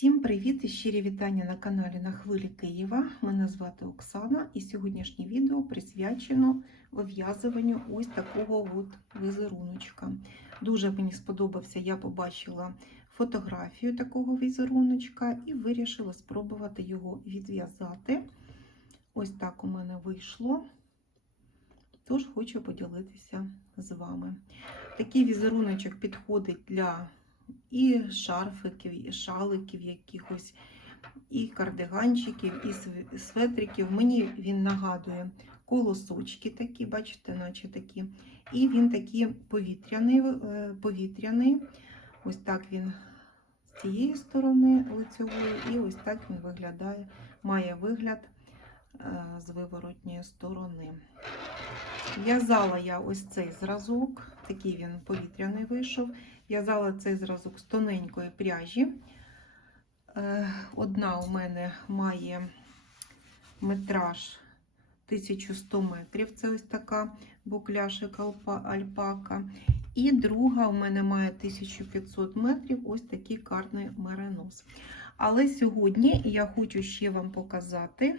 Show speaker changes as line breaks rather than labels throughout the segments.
Всім привіт і щирі вітання на каналі на хвилі Києва. Мене звати Оксана, і сьогоднішнє відео присвячено вив'язуванню ось такого от візеруночка. Дуже мені сподобався, я побачила фотографію такого візеруночка і вирішила спробувати його відв'язати. Ось так у мене вийшло. Тож хочу поділитися з вами. Такий візеруночок підходить для і шарфиків, і шаликів якихось, і кардиганчиків, і светриків. Мені він нагадує колосочки такі, бачите, наче такі. І він такий повітряний, е, повітряний. Ось так він з цієї сторони лицевої, і ось так він виглядає, має вигляд е, з виворотньої сторони. В'язала я ось цей зразок, такий він повітряний вийшов. В'язала цей зразок з тоненької пряжі. Е, Одна у мене має метраж 1100 метрів. Це ось така букляшик альпака. І друга у мене має 1500 метрів, ось такий карний меринос. Але сьогодні я хочу ще вам показати,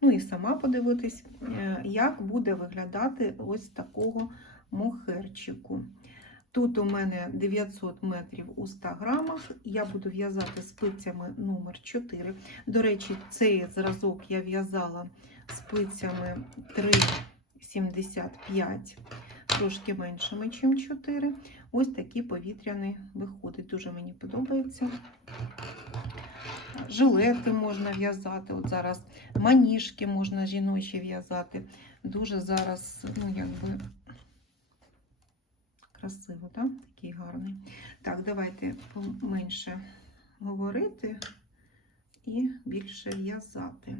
ну і сама подивитись, е, як буде виглядати ось такого мохерчику. Тут у мене 900 метрів у 100 грамах. Я буду в'язати спицями номер 4. До речі, цей зразок я в'язала спицями 3,75, трошки меншими, ніж 4. Ось такий повітряний виходить. Дуже мені подобається. Жилети можна в'язати. От зараз маніжки можна жіночі в'язати. Дуже зараз, ну, якби красиво, так? Такий гарний. Так, давайте менше говорити і більше в'язати.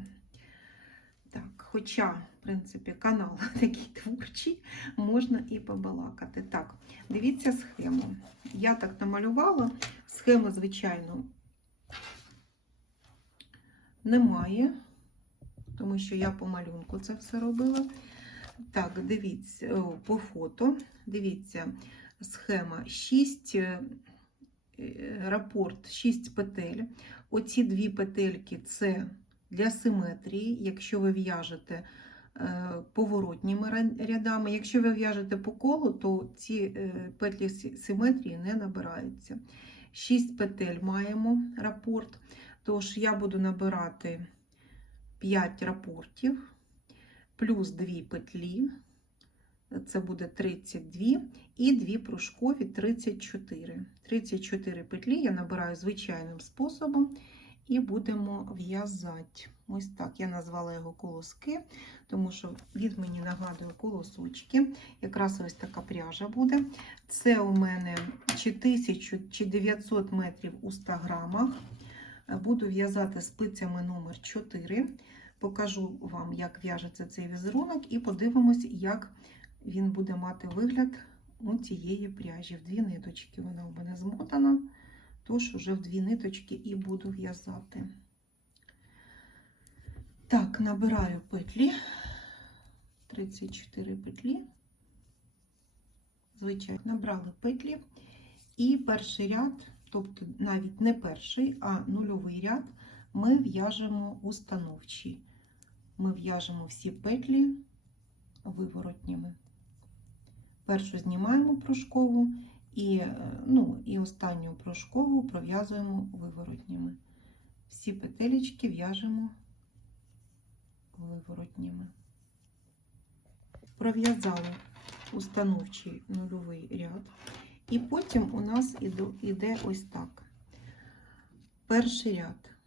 Так, хоча, в принципі, канал такий творчий, можна і побалакати. Так, дивіться схему. Я так намалювала. Схеми, звичайно, немає, тому що я по малюнку це все робила. Так, дивіться по фото. Дивіться, схема 6 рапорт, 6 петель. Оці дві петельки це для симетрії, якщо ви в'яжете е, поворотніми рядами. Якщо ви в'яжете по колу, то ці е, петлі симетрії не набираються. 6 петель маємо рапорт. Тож я буду набирати 5 рапортів плюс 2 петлі, це буде 32, і 2 пружкові 34. 34 петлі я набираю звичайним способом і будемо в'язати. Ось так. Я назвала його колоски, тому що від мені нагадує колосочки. Якраз ось така пряжа буде. Це у мене чи 1000 чи 900 метрів у 100 грамах. Буду в'язати спицями номер 4 покажу вам, як в'яжеться цей візерунок, і подивимось, як він буде мати вигляд у цієї пряжі. В дві ниточки вона у мене змотана, тож уже в дві ниточки і буду в'язати. Так, набираю петлі, 34 петлі. Звичайно, набрали петлі. І перший ряд, тобто навіть не перший, а нульовий ряд, ми в'яжемо установчий ми в'яжемо всі петлі виворотніми. Першу знімаємо пружкову і, е, ну, і останню пружкову пров'язуємо виворотніми. Всі петелечки в'яжемо виворотніми. Пров'язали установчий нульовий ряд, і потім у нас іде ось так. Перший ряд.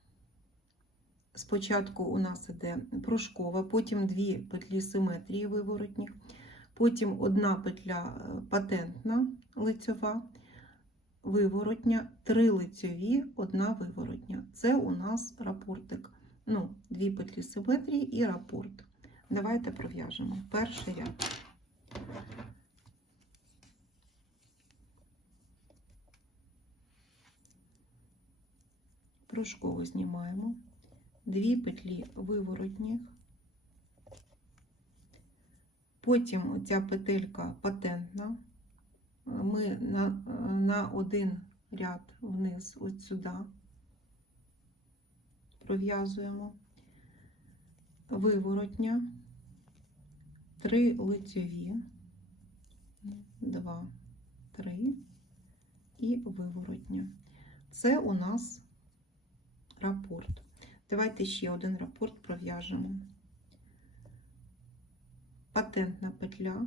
Спочатку у нас іде пружкова, потім дві петлі симетрії виворотніх, потім одна петля е, патентна лицьова, виворотня, три лицьові, одна виворотня. Це у нас рапортик. Ну, дві петлі симетрії і рапорт. Давайте пров'яжемо. Перший ряд. Пружкову знімаємо дві петлі виворотніх, потім оця петелька патентна, ми на, на один ряд вниз, от сюди, пров'язуємо, виворотня, три лицьові, два, три. І виворотня. Це у нас рапорт. Давайте ще один рапорт пров'яжемо. Патентна петля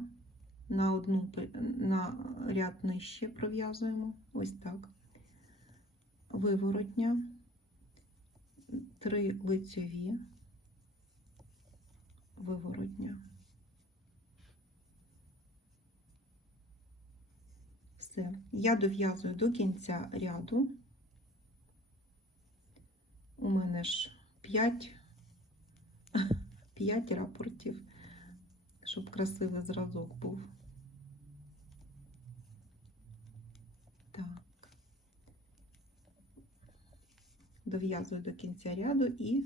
на одну на ряд нижче пров'язуємо. Ось так. Виворотня, три лицьові, виворотня. Все. Я дов'язую до кінця ряду. У мене ж 5, 5 рапортів, щоб красивий зразок був. Так. Дов'язую до кінця ряду і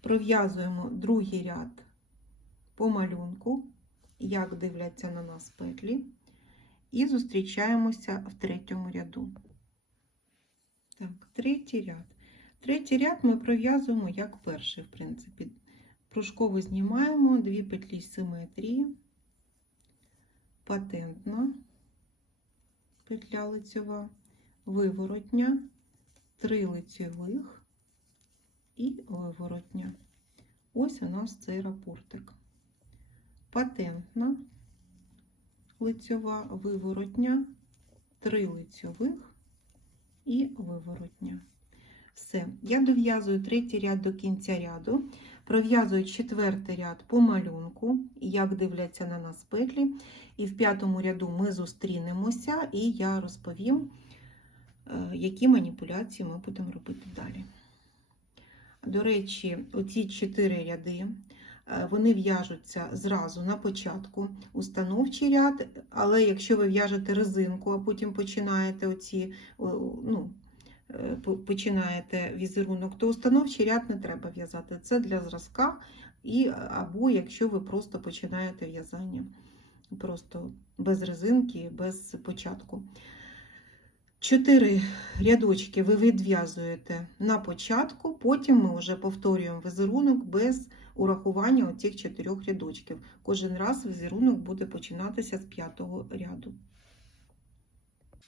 пров'язуємо другий ряд по малюнку, як дивляться на нас петлі, і зустрічаємося в третьому ряду. Так, третій ряд. Третій ряд ми пров'язуємо як перший, в принципі. Пружково знімаємо дві петлі симетрії, патентна петля лицьова, виворотня, три лицьових і виворотня. Ось у нас цей рапортик. Патентна лицьова, виворотня, три лицьових і виворотня. Все, я дов'язую третій ряд до кінця ряду, пров'язую четвертий ряд по малюнку, як дивляться на нас петлі. І в п'ятому ряду ми зустрінемося, і я розповім, е, які маніпуляції ми будемо робити далі. До речі, оці чотири ряди. е, Вони в'яжуться зразу на початку установчий ряд, але якщо ви в'яжете резинку, а потім починаєте оці, ну, починаєте візерунок, то установчий ряд не треба в'язати. Це для зразка, і, або якщо ви просто починаєте в'язання просто без резинки, без початку. Чотири рядочки ви відв'язуєте на початку, потім ми вже повторюємо візерунок без урахування оцих чотирьох рядочків. Кожен раз візерунок буде починатися з п'ятого ряду.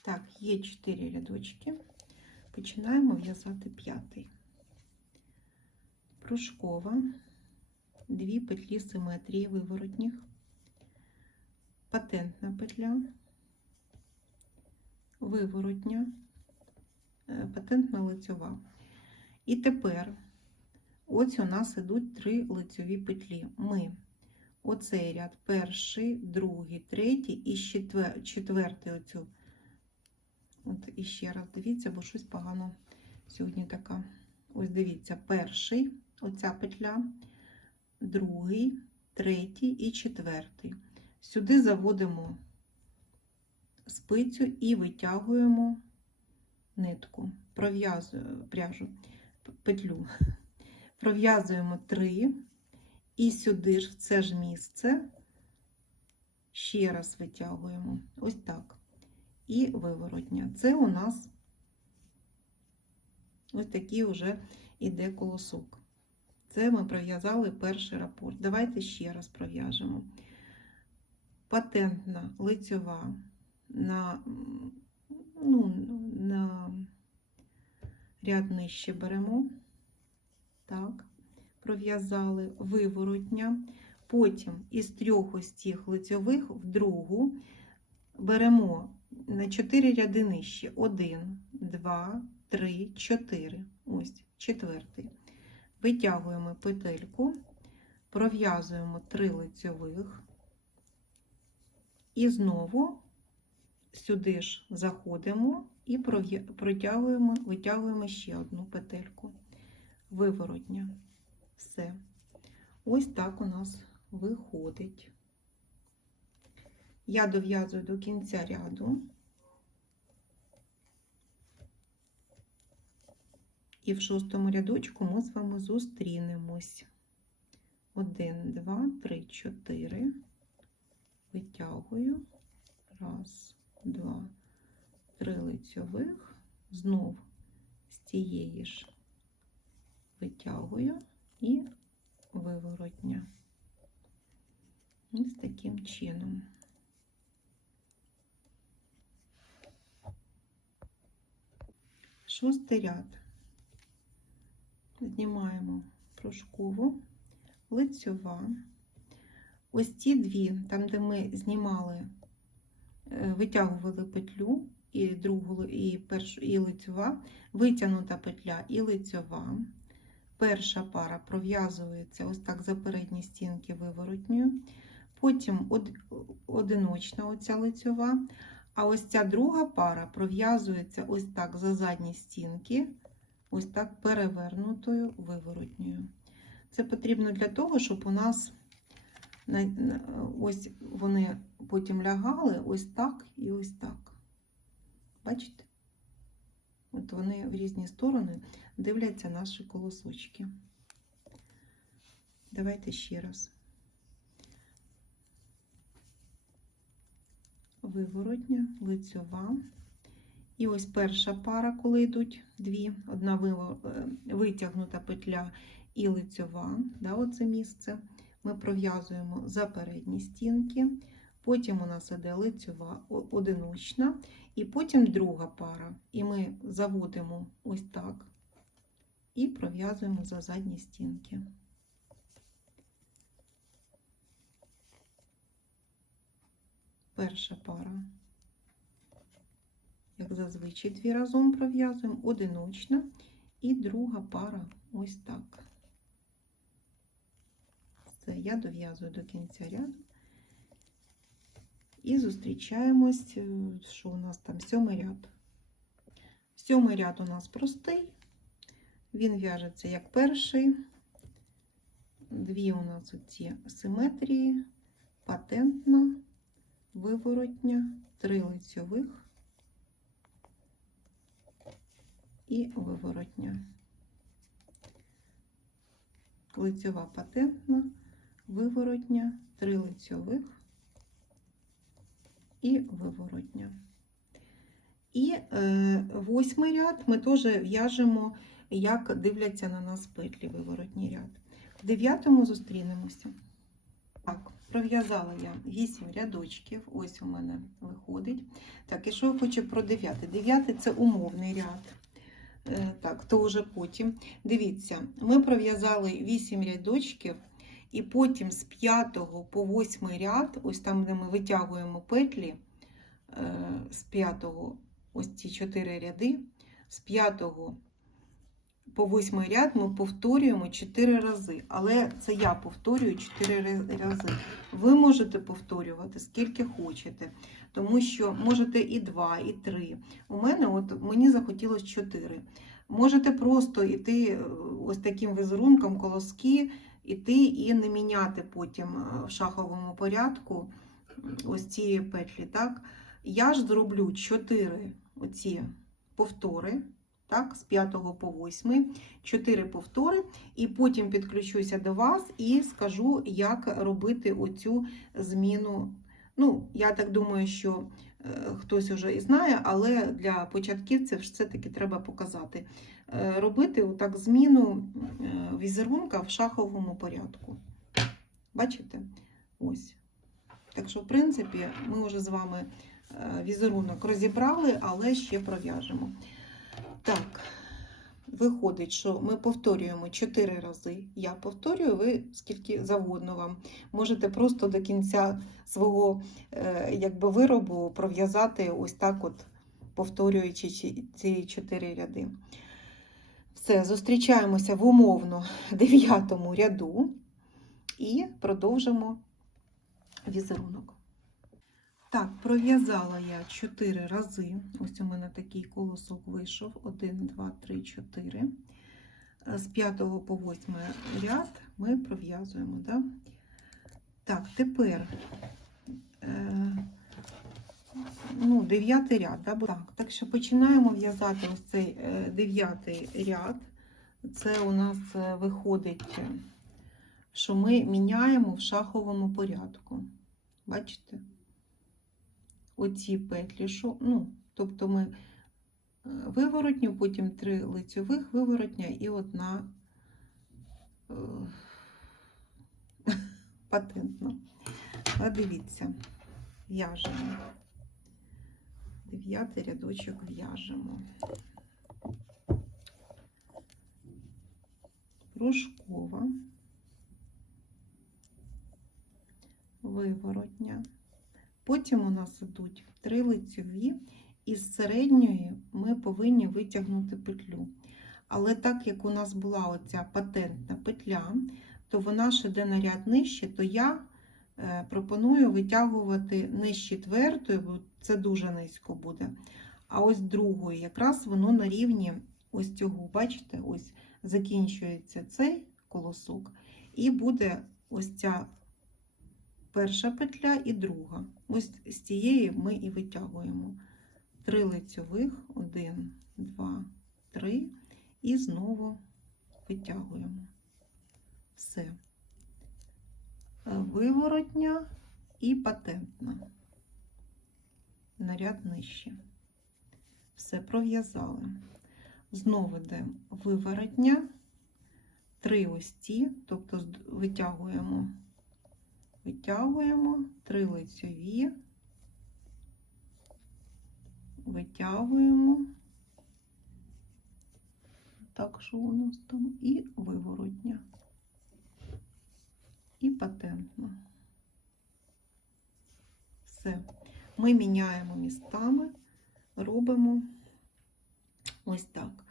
Так, є чотири рядочки. Починаємо в'язати п'ятий. Пружкова, дві петлі симетрії виворотніх, патентна петля, виворотня, е, патентна лицьова. І тепер ось у нас ідуть три лицьові петлі. Ми оцей ряд, перший, другий, третій і четвертий оцю. От іще раз дивіться, бо щось погано сьогодні така. Ось дивіться, перший, оця петля, другий, третій і четвертий. Сюди заводимо спицю і витягуємо нитку, пряжу, петлю. Пров'язуємо три, і сюди ж в це ж місце ще раз витягуємо. Ось так. І виворотня. Це у нас ось такий вже іде колосок. Це ми пров'язали перший рапорт. Давайте ще раз пров'яжемо. Патентна лицьова на, ну, на ряд нижче беремо. Так, пров'язали виворотня. Потім із трьох ось цих лицьових в другу беремо на 4 ряди нижче. 1, 2, 3, 4. Ось четвертий. Витягуємо петельку, пров'язуємо 3 лицьових. І знову сюди ж заходимо і протягуємо, витягуємо ще одну петельку. Виворотня. Все. Ось так у нас виходить. Я дов'язую до кінця ряду. І в шостому рядочку ми з вами зустрінемось. Один, два, три, чотири. Витягую. Раз, два, три лицьових. Знов з цієї ж витягую і виворотня. Ось таким чином. Шостий ряд. Знімаємо пружкову, лицьова. Ось ці дві, там, де ми знімали, е, витягували петлю і другу, і першу, і лицьова, витягнута петля і лицьова. Перша пара пров'язується ось так за передні стінки виворотньою, потім од, одиночна оця лицьова, а ось ця друга пара пров'язується ось так за задні стінки, ось так перевернутою виворотньою. Це потрібно для того, щоб у нас на- на- ось вони потім лягали ось так і ось так. Бачите? От вони в різні сторони дивляться наші колосочки. Давайте ще раз. Виворотня, лицьова. І ось перша пара, коли йдуть дві, одна е, витягнута петля і лицьова, да, оце місце. Ми пров'язуємо за передні стінки, потім у нас іде лицьова одиночна, і потім друга пара. І ми заводимо ось так і пров'язуємо за задні стінки. Перша пара. Як зазвичай дві разом пров'язуємо, одиночна, і друга пара ось так. Все, я дов'язую до кінця ряду. І зустрічаємось, е, що у нас там сьомий ряд. Сьомий ряд у нас простий, він в'яжеться як перший. Дві у нас оці симетрії, патентна, виворотня, три лицьових і виворотня. Лицьова патентна, виворотня, три лицьових і виворотня. І е, восьмий ряд ми теж в'яжемо, як дивляться на нас петлі виворотній ряд. В дев'ятому зустрінемося. Так, пров'язала я 8 рядочків, ось у мене виходить. Так, і що я хочу про дев'ятий? Дев'ятий це умовний ряд. Е, Так, то вже потім. Дивіться, ми пров'язали 8 рядочків, і потім з 5 по 8 ряд, ось там, де ми витягуємо петлі, е, з 5 ось ці 4 ряди, з 5 по 8 ряд ми повторюємо 4 рази. Але це я повторюю 4 рази. Ви можете повторювати скільки хочете, тому що можете і 2, і 3. У мене от мені захотілося 4. Можете просто йти е, ось таким візерунком колоски, іти і не міняти потім е, в шаховому порядку ось ці петлі. Так? Я ж зроблю 4 оці повтори. Так, з 5 по 8, 4 повтори, і потім підключуся до вас і скажу, як робити оцю зміну. Ну, я так думаю, що е, хтось вже і знає, але для початківців все-таки треба показати. Е, робити отак зміну е, візерунка в шаховому порядку. Бачите? Ось. Так що, в принципі, ми вже з вами візерунок розібрали, але ще пров'яжемо. Так, виходить, що ми повторюємо 4 рази. Я повторюю, ви скільки завгодно вам. Можете просто до кінця свого е, якби, виробу пров'язати ось так, от, повторюючи ці- ці 4 ряди. Все, зустрічаємося в умовно дев'ятому ряду і продовжимо візерунок. Так, пров'язала я 4 рази. Ось у мене такий колосок вийшов. 1, 2, 3, 4. З 5 по 8 ряд ми пров'язуємо. Да? Так, тепер е, ну, 9 ряд. Да? Так, так що починаємо в'язати ось цей е, 9 ряд. Це у нас е, виходить, е, що ми міняємо в шаховому порядку. Бачите? Оці петлі, що, ну, тобто ми е, виворотню, потім три лицьових виворотня і одна е, патентно. Але дивіться, в'яжемо. Дев'ятий рядочок в'яжемо. Рожкова, виворотня. Потім у нас ідуть три лицьові, і з середньої ми повинні витягнути петлю. Але так як у нас була оця патентна петля, то вона ж іде на ряд нижче, то я е, пропоную витягувати не з четвертої, бо це дуже низько буде. А ось другої, якраз воно на рівні ось цього, бачите, ось закінчується цей колосок, і буде ось ця перша петля і друга. Ось з цієї ми і витягуємо три лицьових, один, два, три, і знову витягуємо. Все. Е, Виворотня і патентна. Наряд нижче. Все пров'язали. Знову йдемо виворотня, три ось ці, тобто витягуємо, витягуємо, три лицьові, витягуємо. Так, що у нас там? І виворотня. І патентна. Все. Ми міняємо містами, робимо ось так.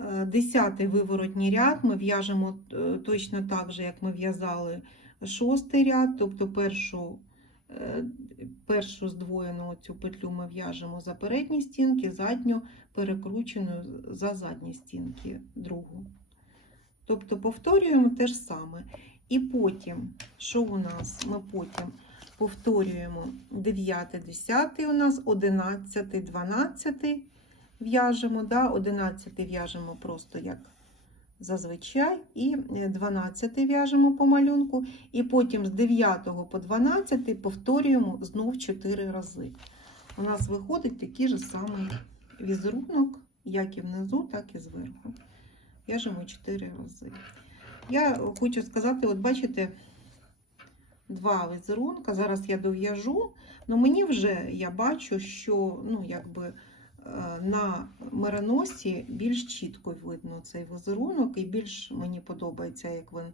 Е, Десятий виворотній ряд ми в'яжемо е, точно так же, як ми в'язали шостий ряд, тобто першу, е, першу здвоєну цю петлю ми в'яжемо за передні стінки, задню перекручену за задні стінки другу. Тобто повторюємо те ж саме. І потім, що у нас? Ми потім повторюємо 9, 10 у нас, 11, 12 в'яжемо, да? 11 в'яжемо просто як зазвичай, і 12 в'яжемо по малюнку, і потім з 9 по 12 повторюємо знов 4 рази. У нас виходить такий же самий візерунок, як і внизу, так і зверху. В'яжемо 4 рази. Я хочу сказати, от бачите, два візерунка. Зараз я дов'яжу, але мені вже я бачу, що ну, якби, е, на мериносі більш чітко видно цей візерунок, і більш мені подобається, як він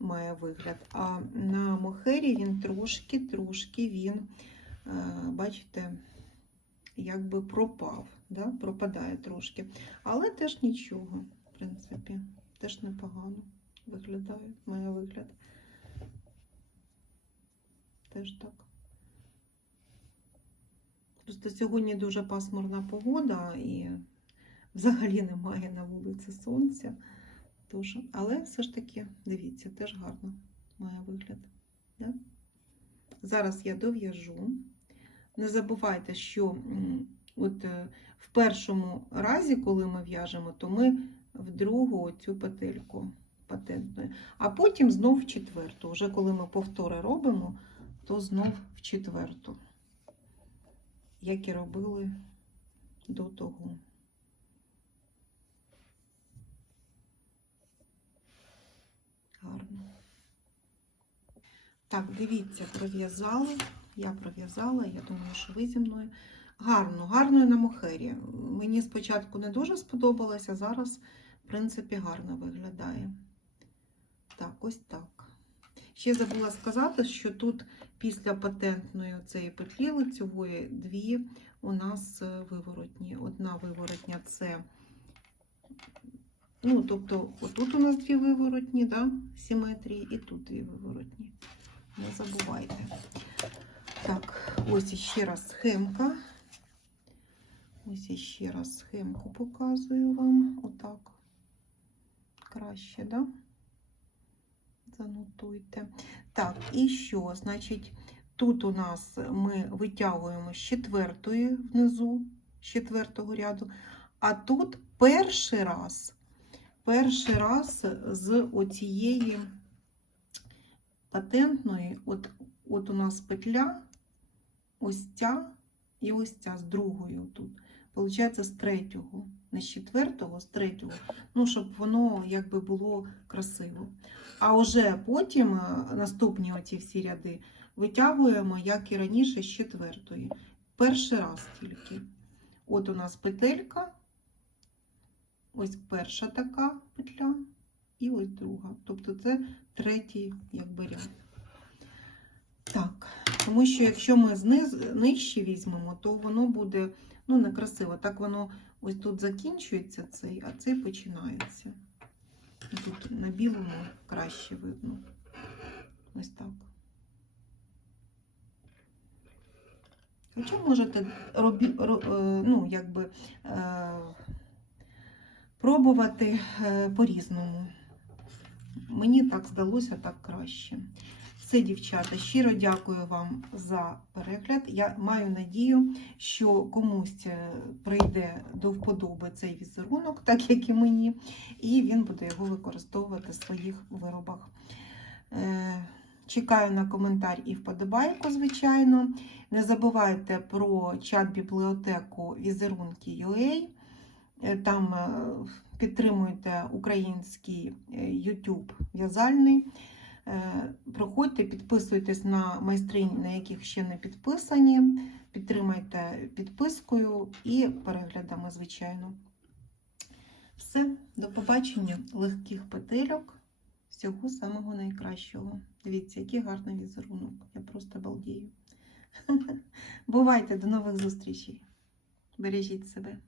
має вигляд. А на мохері він трошки-трошки він, е, бачите, якби пропав, да? пропадає трошки. Але теж нічого, в принципі, теж непогано виглядає, має вигляд. Теж так. Просто сьогодні дуже пасмурна погода і взагалі немає на вулиці сонця. Тож, але все ж таки, дивіться, теж гарно має вигляд. Да? Зараз я дов'яжу. Не забувайте, що от е, в першому разі, коли ми в'яжемо, то ми в другу цю петельку патентною, а потім знов в четверту. Вже коли ми повтори робимо, то знов в четверту, як і робили до того. Гарно. Так, дивіться, пров'язали. Я пров'язала, я думаю, що ви зі мною. Гарно, гарно на мохері. Мені спочатку не дуже сподобалося, зараз, в принципі, гарно виглядає. Так, ось так. Ще забула сказати, що тут після патентної цієї петлі лицевої дві у нас е, виворотні. Одна виворотня це, ну, тобто, отут у нас дві виворотні, да, симетрії, і тут дві виворотні. Не забувайте. Так, ось ще раз схемка. Ось ще раз схемку показую вам. Отак. Краще, да? Занотуйте. Так, і що? Значить, тут у нас ми витягуємо з четвертої внизу, з четвертого ряду, а тут перший раз, перший раз з оцієї патентної, от, от у нас петля, ось ця і ось ця з другою тут. виходить, з третього, не з четвертого, з третього, ну, щоб воно якби було красиво. А вже потім е, наступні оці всі ряди витягуємо, як і раніше, з четвертої. Перший раз тільки. От у нас петелька, ось перша така петля, і ось друга. Тобто це третій якби ряд. Так, тому що якщо ми зниз, нижче візьмемо, то воно буде ну, некрасиво. Так воно ось тут закінчується цей, а цей починається. Тут на білому краще видно. Ось так. Хоча можете робі, ро- е, ну, якби, е, пробувати е, по-різному. Мені так здалося так краще. Все, дівчата, щиро дякую вам за перегляд. Я маю надію, що комусь е, прийде до вподоби цей візерунок, так як і мені, і він буде його використовувати в своїх виробах. Е, Чекаю на коментар і вподобайку, звичайно. Не забувайте про чат-бібліотеку візерунки.ua. Е, Там підтримуйте український YouTube в'язальний. Е, Проходьте, підписуйтесь на майстринь, на яких ще не підписані. Підтримайте підпискою і переглядами, звичайно. Все, до побачення, легких петельок. Всього самого найкращого. Дивіться, який гарний візерунок. Я просто балдію. Бувайте, до нових зустрічей. Бережіть себе.